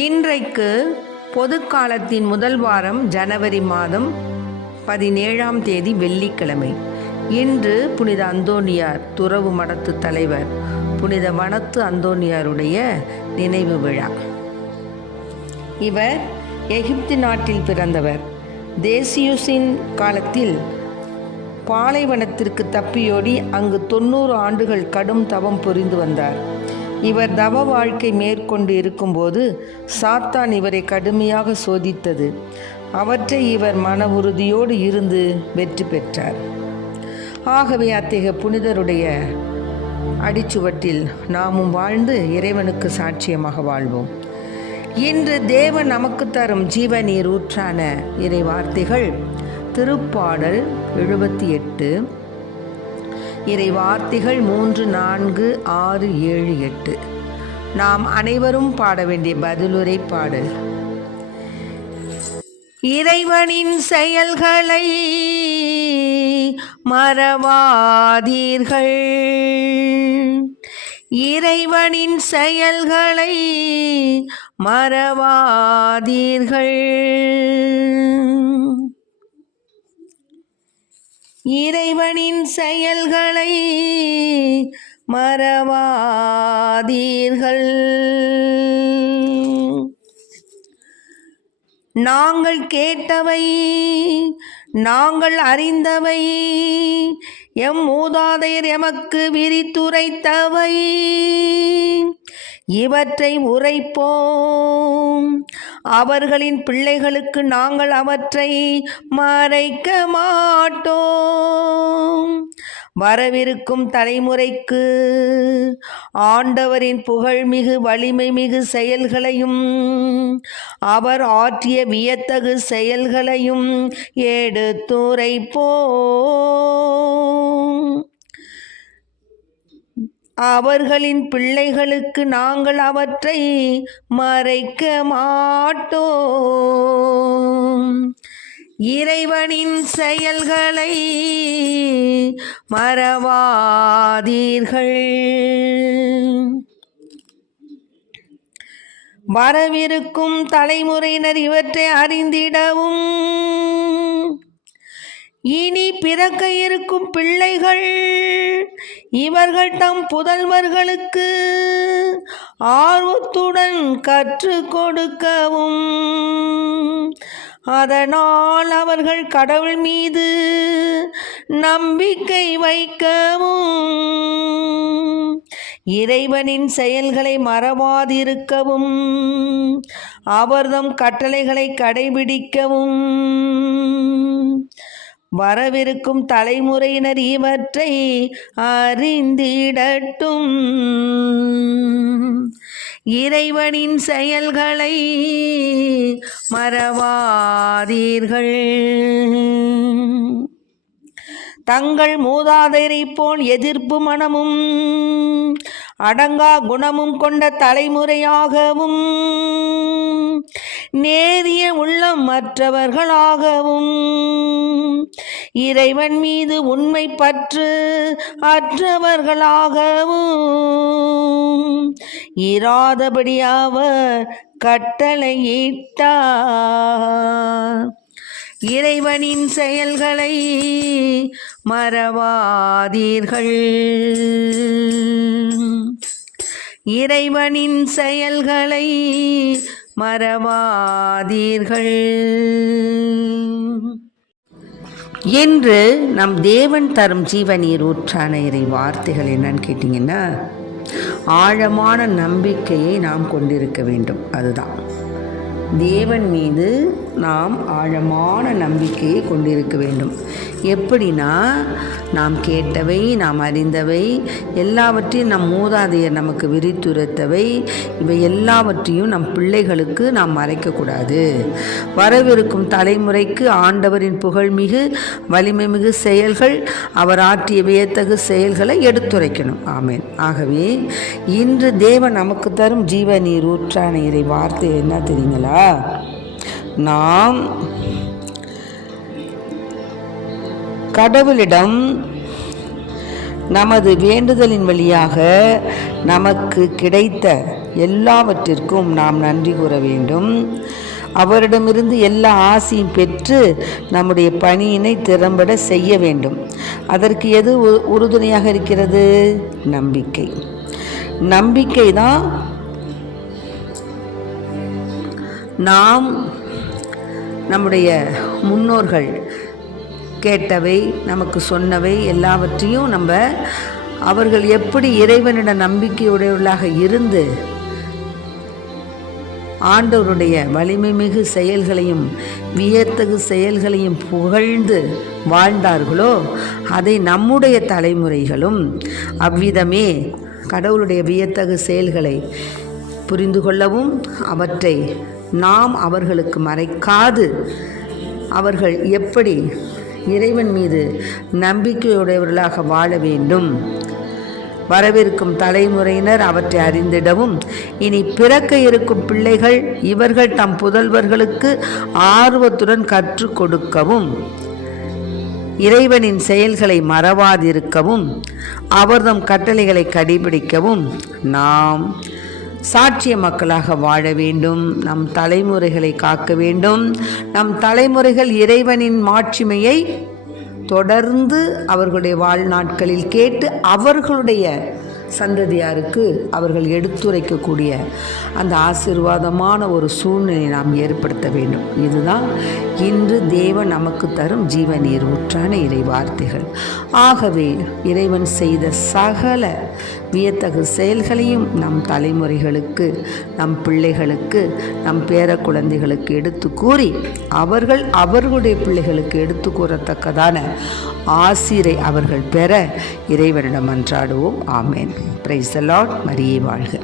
இன்றைக்கு பொதுக்காலத்தின் முதல் வாரம் ஜனவரி மாதம் 17ஆம் தேதி வெள்ளிக்கிழமை. இன்று புனித அந்தோனியார் துறவு மடத்து தலைவர் புனித வனத்து அந்தோனியாருடைய நினைவு விழா. இவர் எகிப்து நாட்டில் பிறந்தவர். தேசியுஸின் காலத்தில் பாலைவனத்திற்கு தப்பியோடி அங்கு 90 ஆண்டுகள் கடும் தவம் புரிந்து வந்தார். இவர் தவ வாழ்க்கை மேற்கொண்டு இருக்கும்போது சாத்தான் இவரை கடுமையாக சோதித்தது. அவற்றை இவர் மன உறுதியோடு இருந்து வெற்றி பெற்றார். ஆகவே அத்தகைய புனிதருடைய அடிச்சுவட்டில் நாமும் வாழ்ந்து இறைவனுக்கு சாட்சியமாக வாழ்வோம். இன்று தேவன் நமக்கு தரும் ஜீவநீர் ஊற்றான இறை வார்த்தைகள் திருப்பாடல் 78, இறை வார்த்தைகள் 3, 4, 6, 7, 8. நாம் அனைவரும் பாட வேண்டிய பதிலுரை பாடல். இறைவனின் செயல்களை மறவாதீர்கள், இறைவனின் செயல்களை மறவாதீர்கள், இறைவனின் செயல்களை மறவாதீர்கள். நாங்கள் கேட்டவை, நாங்கள் அறிந்தவை, எம் மூதாதையர் எமக்கு விரித்துரைத்தவை, இவற்றை உரைப்போம். அவர்களின் பிள்ளைகளுக்கு நாங்கள் அவற்றை மறைக்க மாட்டோம். வரவிருக்கும் தலைமுறைக்கு ஆண்டவரின் புகழ்மிகு வலிமை மிகு செயல்களையும் அவர் ஆற்றிய வியத்தகு செயல்களையும் எடுத்துரைப்போம். அவர்களின் பிள்ளைகளுக்கு நாங்கள் அவற்றை மறைக்க மாட்டோம். இறைவனின் செயல்களை மறவாதீர்கள். வரவிருக்கும் தலைமுறையினர் இவற்றை அறிந்திடவும், இனி பிறக்க இருக்கும் பிள்ளைகள் இவர்கள் தம் புதல்வர்களுக்கு ஆர்வத்துடன் கற்றுக் கொடுக்கவும், அதனால் அவர்கள் கடவுள் மீது நம்பிக்கை வைக்கவும், இறைவனின் செயல்களை மறவாதிருக்கவும், அவர்தம் கட்டளைகளை கடைபிடிக்கவும், வரவிருக்கும் தலைமுறையினர் இவற்றை அறிந்திடட்டும். இறைவனின் செயல்களை மறவாதீர்கள். தங்கள் மூதாதையரைப் போல் எதிர்ப்பு மனமும் அடங்கா குணமும் கொண்ட தலைமுறையாகவும், நேரிய உள்ளம் மற்றவர்களாகவும், இறைவன் மீது உண்மை பற்று அற்றவர்களாகவும் இராதபடி அவர் கட்டளையிட்டார். இறைவனின் செயல்களை மறவாதீர்கள், இறைவனின் செயல்களை மறவாதீர்கள். என்று நம் தேவன் தரும் ஜீவநீர் ஊற்றான இறை வார்த்தைகள் என்னன்னு கேட்டிங்கன்னா, ஆழமான நம்பிக்கையை நாம் கொண்டிருக்க வேண்டும். அதுதான் தேவன் மீது நாம் ஆழமான நம்பிக்கையை கொண்டிருக்க வேண்டும். எப்படின்னா, நாம் கேட்டவை, நாம் அறிந்தவை எல்லாவற்றையும் நம் மூதாதையர் நமக்கு விரித்துரைத்தவை, இவை எல்லாவற்றையும் நம் பிள்ளைகளுக்கு நாம் மறைக்கக்கூடாது. வரவிருக்கும் தலைமுறைக்கு ஆண்டவரின் புகழ்மிகு வலிமை மிகு செயல்கள், அவர் ஆற்றிய வியத்தகு செயல்களை எடுத்துரைக்கணும். ஆமேன். ஆகவே இன்று தேவன் நமக்கு தரும் ஜீவநீர் ஊற்றான இறை வார்த்தை என்ன தெரியுங்களா? நாம் கடவுளிடம் நமது வேண்டுதலின் வழியாக நமக்கு கிடைத்த எல்லாவற்றிற்கும் நாம் நன்றி கூற வேண்டும். அவரிடமிருந்து எல்லா ஆசையும் பெற்று நம்முடைய பணியினை திறம்பட செய்ய வேண்டும். அதற்கு எது உறுதுணையாக இருக்கிறது? நம்பிக்கை. நம்பிக்கை தான் நாம் நம்முடைய முன்னோர்கள் கேட்டவை, நமக்கு சொன்னவை எல்லாவற்றையும் அவர்கள் எப்படி இறைவனிட நம்பிக்கையுடையவர்களாக இருந்து ஆண்டவருடைய வலிமை மிகு செயல்களையும் வியத்தகு செயல்களையும் புகழ்ந்து வாழ்ந்தார்களோ அதை நம்முடைய தலைமுறைகளும் அவ்விதமே கடவுளுடைய வியத்தகு செயல்களை புரிந்து கொள்ளவும் அவற்றை நாம் அவர்களுக்கு மறைக்காது அவர்கள் எப்படி இறைவன் மீது நம்பிக்கையுடையவர்களாக வாழ வேண்டும், வரவிருக்கும் தலைமுறையினர் அவற்றை அறிந்திடவும், இனி பிறக்க இருக்கும் பிள்ளைகள் இவர்கள் தம் புதல்வர்களுக்கு ஆர்வத்துடன் கற்றுக் கொடுக்கவும், இறைவனின் செயல்களை மறவாதிருக்கவும், அவர்தம் கட்டளைகளை கடைபிடிக்கவும் நாம் சாட்சிய மக்களாக வாழ வேண்டும். நம் தலைமுறைகளை காக்க வேண்டும். நம் தலைமுறைகள் இறைவனின் மாட்சிமையை தொடர்ந்து அவர்களுடைய வாழ்நாட்களில் கேட்டு அவர்களுடைய சந்ததியாருக்கு அவர்கள் எடுத்துரைக்கக்கூடிய அந்த ஆசீர்வாதமான ஒரு சூழ்நிலை நாம் ஏற்படுத்த வேண்டும். இதுதான் இன்று தேவன் நமக்கு தரும் ஜீவநீர் ஊற்றான இறை வார்த்தைகள். ஆகவே இறைவன் செய்த சகல வியத்தகு செயல்களையும் நம் தலைமுறைகளுக்கு, நம் பிள்ளைகளுக்கு, நம் பேர குழந்தைகளுக்கு எடுத்து கூறி அவர்கள் அவர்களுடைய பிள்ளைகளுக்கு எடுத்து கூறத்தக்கதான ஆசீரை அவர்கள் பெற இறைவனிடம் மன்றாடுவோம். ஆமேன். Praise the Lord. மரியே வாழ்க.